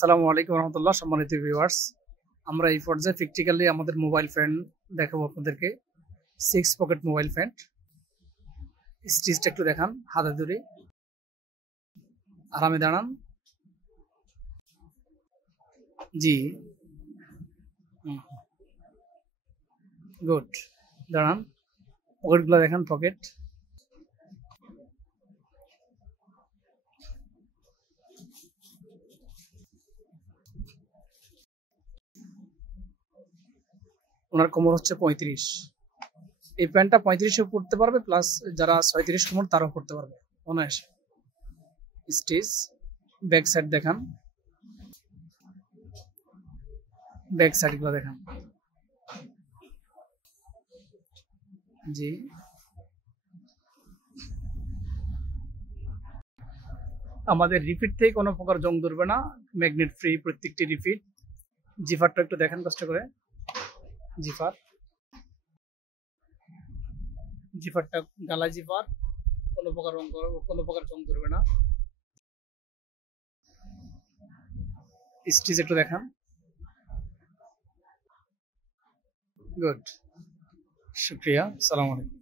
আসসালামু আলাইকুম রহমতুল্লাহ। সম্মানিত ভিউয়ার্স, আমরা এই পর্যায়ে প্র্যাকটিক্যালি আমাদের মোবাইল ফ্যান দেখাবো আপনাদেরকে। 6 পকেট মোবাইল ফ্যান। স্টিচটা একটু দেখান, হাতে ধরে আরামে দাঁড়ান। জি, গুড, দাঁড়ান। পকেটগুলো দেখান, পকেট। ওনার কোমর হচ্ছে 35। এই প্যান্টটা 35-এও পড়তে পারবে, প্লাস যারা 36 কোমর তারাও পড়তে পারবে অনায়াসে। স্টিচ, ব্যাক সাইড দেখান, ব্যাক সাইডগুলো দেখান। জি, আমাদের রিপিট থেকে কোনো প্রকার জং ধরবে না, ম্যাগনেট ফ্রি প্রত্যেকটি রিপিট। জিফারটা একটু দেখেন কষ্ট করে। জিফার, জিফারটা গালা জিফার, কোনো প্রকার রং কোনো প্রকার জং ধরবে না। স্টিচ একটু দেখান। গুড, শুক্রিয়া, সালাম আলাইকুম।